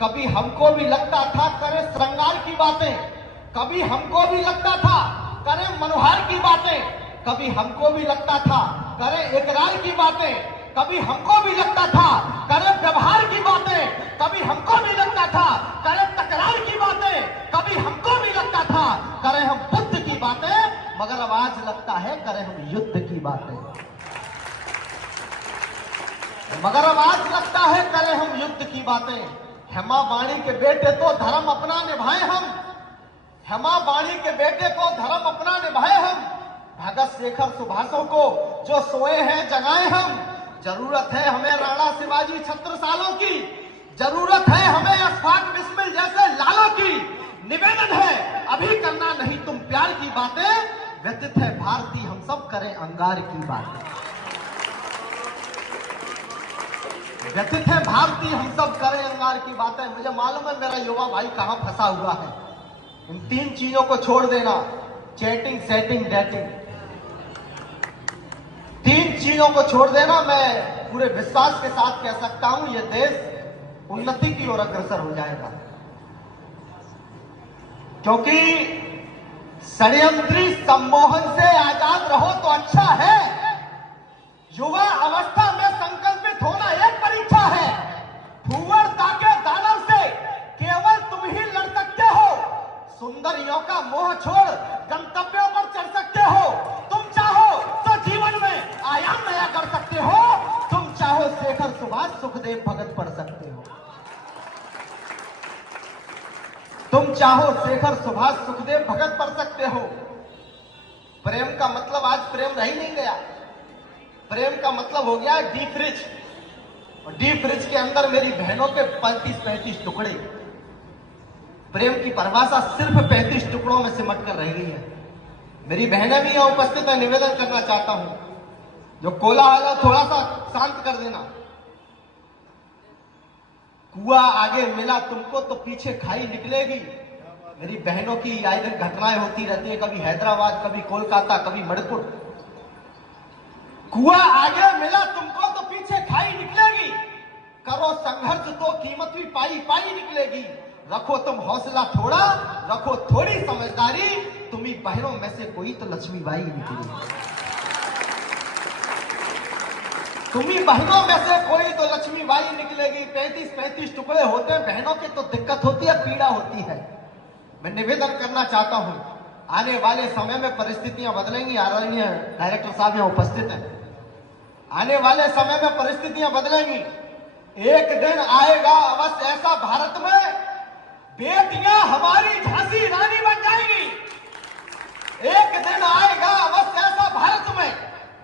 कभी हमको भी लगता था करे श्रृंगार की बातें, कभी हमको भी लगता था करे मनोहार की बातें, कभी हमको भी लगता था करे इकरार की बातें, कभी हमको भी लगता था करे व्यवहार की बातें, कभी हमको भी लगता था करे तकरार की बातें, कभी हमको भी लगता था करे हम बुद्ध की बातें, मगर अब आज लगता है करे हम युद्ध की बातें। मगर अब आज लगता है करे हम युद्ध की बातें। हेमा वाणी के बेटे तो धर्म अपना निभाए हम, हेमा वाणी के बेटे को धर्म अपना निभाए हम, भगत शेखर सुभाषों को जो सोए हैं जगाए हम। जरूरत है हमें राणा शिवाजी छत्रसालों की, जरूरत है हमें अशफाक बिस्मिल जैसे लालों की। निवेदन है अभी करना नहीं तुम प्यार की बातें, व्यतीत है भारतीय हम सब करें अंगार की बातें। व्यतीत है भारतीय हम सब करें अंगार की बातें। मुझे मालूम है मेरा युवा भाई कहां फंसा हुआ है। इन तीन चीजों को छोड़ देना, चैटिंग, सेटिंग, डेटिंग, तीन चीजों को छोड़ देना। मैं पूरे विश्वास के साथ कह सकता हूं यह देश उन्नति की ओर अग्रसर हो जाएगा, क्योंकि षड्यंत्री सम्मोहन से आजाद रहो तो अच्छा है। युवा अवस्था में संकल्पित होना एक परीक्षा है। भूवर्ता के दानव से केवल तुम ही लड़ सकते हो। सुंदरियों का मोह छोड़ गंतव्यों पर चढ़ सकते हो। तुम चाहो तो जीवन में आयाम नया कर सकते हो। तुम चाहो शेखर सुभाष सुखदेव भगत पढ़ सकते हो। तुम चाहो शेखर सुभाष सुखदेव भगत पढ़ सकते हो। प्रेम का मतलब आज प्रेम रह ही नहीं गया। प्रेम का मतलब हो गया डीप फ्रिज, और डीप फ्रिज के अंदर मेरी बहनों के 35-35 टुकड़े। प्रेम की परिभाषा सिर्फ 35 टुकड़ों में सिमट कर रह गई है। मेरी बहनें भी यहां उपस्थित है, निवेदन करना चाहता हूं, जो कोलाहल है थोड़ा सा शांत कर देना। कुआं आगे मिला तुमको तो पीछे खाई निकलेगी। मेरी बहनों की आए दिन घटनाएं होती रहती है, कभी हैदराबाद, कभी कोलकाता, कभी मणिपुर। कुआं आगे मिला तुमको तो पीछे खाई निकलेगी। करो संघर्ष तो कीमत भी पाई पाई निकलेगी। रखो तुम हौसला थोड़ा, रखो थोड़ी समझदारी, तुम्ही बहनों में से कोई तो लक्ष्मीबाई निकलेगी। तुम्ही बहनों में से कोई तो लक्ष्मीबाई निकलेगी। 35-35 टुकड़े होते हैं बहनों के तो दिक्कत होती है, पीड़ा होती है। मैं निवेदन करना चाहता हूं, आने वाले समय में परिस्थितियां बदलेंगी। आदरणीय डायरेक्टर साहब यहां उपस्थित हैं। आने वाले समय में परिस्थितियां बदलेंगी। एक दिन आएगा अवश्य ऐसा भारत में बेटियां हमारी झांसी रानी बन जाएंगी। एक दिन आएगा अवश्य ऐसा भारत में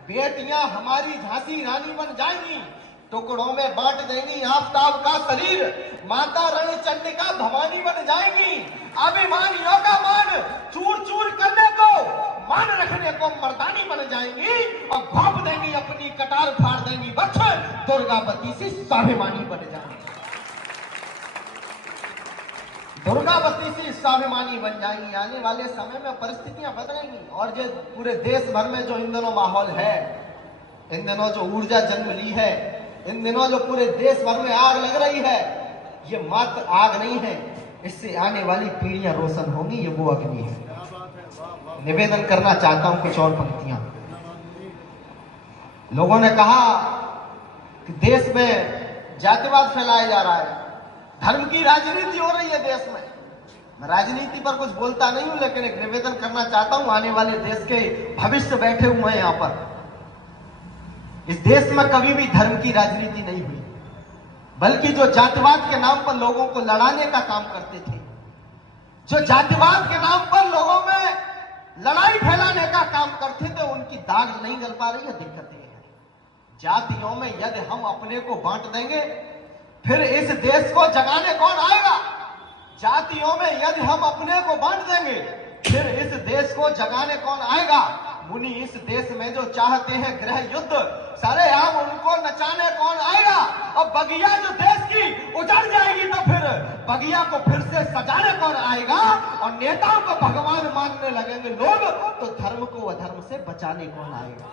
बेटियां हमारी झांसी रानी बन जाएंगी। टुकड़ों में बांट देंगी आफताब का शरीर, माता रणचंडिका भवानी बन जाएंगी। अभिमानियों का मान चूर चूर करने को, मान रखने को मर्दानी बन जाएंगी, और घोंप देंगी अपनी कटार फाड़ देंगी बच्चे, दुर्गावती से स्वाभिमानी बन जाएंगी। दुर्गावती से स्वाभिमानी बन जाएंगी। आने वाले समय में परिस्थितियां बदलेंगी, और जो पूरे देश भर में जो इन दिनों माहौल है, इन दिनों जो ऊर्जा जन्म ली है, इन दिनों जो पूरे देश भर में आग लग रही है, ये मात्र आग नहीं है, इससे आने वाली पीढ़ियां रोशन होंगी, ये वो अग्नि है। निवेदन करना चाहता हूं कुछ और पंक्तियां। लोगों ने कहा कि देश में जातिवाद फैलाया जा रहा है, धर्म की राजनीति हो रही है देश में। मैं राजनीति पर कुछ बोलता नहीं हूं, लेकिन एक निवेदन करना चाहता हूं। आने वाले देश के भविष्य बैठे हुए हैं यहां पर। इस देश में कभी भी धर्म की राजनीति नहीं हुई, बल्कि जो जातिवाद के नाम पर लोगों को लड़ाने का काम करते थे, जो जातिवाद के नाम पर लोगों में लड़ाई फैलाने का काम करते थे, उनकी दाग नहीं गल पा रही है। दिक्कतें हैं जातियों में। यदि हम अपने को बांट देंगे, फिर इस देश को जगाने कौन आएगा? जातियों में यदि हम अपने को बांट देंगे, फिर इस देश को जगाने कौन आएगा? मुनि इस देश में जो चाहते हैं गृह युद्ध, सारे आम उनको नचाने कौन आएगा? और बगिया जो देश की उजड़ जाएगी, तो फिर बगिया को फिर से सजाने कौन आएगा? और नेताओं को भगवान मानने लगेंगे लोग, तो धर्म को अधर्म से बचाने कौन आएगा?